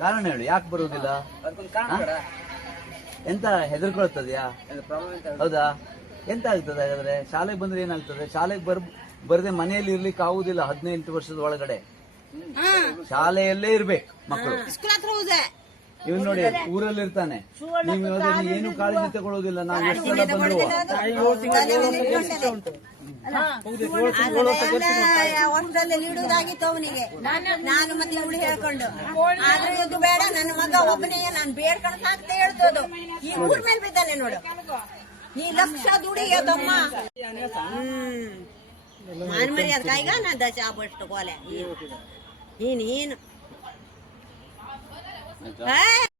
ಕಾರಣ ಹೇಳು ಯಾಕೆ ಬರುವುದಿಲ್ಲ ಎಂತ ಹೆದರ್ಕೊಳ್ತದ್ಯಾ? ಹೌದಾ? ಎಂತ ಆಗ್ತದೆ ಹಾಗಾದ್ರೆ? ಶಾಲೆಗೆ ಬಂದ್ರೆ ಏನಾಗ್ತದೆ? ಶಾಲೆಗೆ ಬರ್ ಬರದೆ ಮನೆಯಲ್ಲಿ ಇರ್ಲಿಕ್ಕೆ ಆಗುದಿಲ್ಲ ಹದಿನೆಂಟು ವರ್ಷದ ಒಳಗಡೆ. ಶಾಲೆಯಲ್ಲೇ ಇರ್ಬೇಕು ಮಕ್ಕಳು. ಸ್ಕೂಲ್ ಹತ್ರ ಇವ್ ನೋಡಿ ಊರಲ್ಲಿ ಇರ್ತಾನೆ ನೀವು ಏನು ಕಾಳಜಿ ತಗೊಳ್ಳೋದಿಲ್ಲ ನಾವು ಎಷ್ಟು ಸಲ ಬಂದ್ರು. ವರ್ಷದಲ್ಲಿ ಇಡುವುದಾಗಿತ್ತು ಅವನಿಗೆ. ನಾನು ಮತ್ತೆ ಇವಳು ಹೇಳ್ಕೊಂಡು. ಆದ್ರೆ ಇದು ಬೇಡ ನನ್ನ ಮಗ ಒಬ್ಬನಿಗೆ ನಾನು ಬೇಡ್ಕೊಂಡು ಸಾಕ್ತೆ ಹೇಳ್ತೋದು. ಈ ಊರ್ ಮೇಲೆ ಬಿದ್ದಾನೆ ನೋಡು. ಈ ಲಕ್ಷ ದುಡಿಯೋದಮ್ಮ ಹ್ಮ್. ಮಾನ್ ಮರ್ಯಾದ ಕಾಯ್ಗ ನಾ ದಶ ಆಗ್ಬಿಟ್ಟು ಕೋಲೆ. ನೀನು ನೀನು. 哎。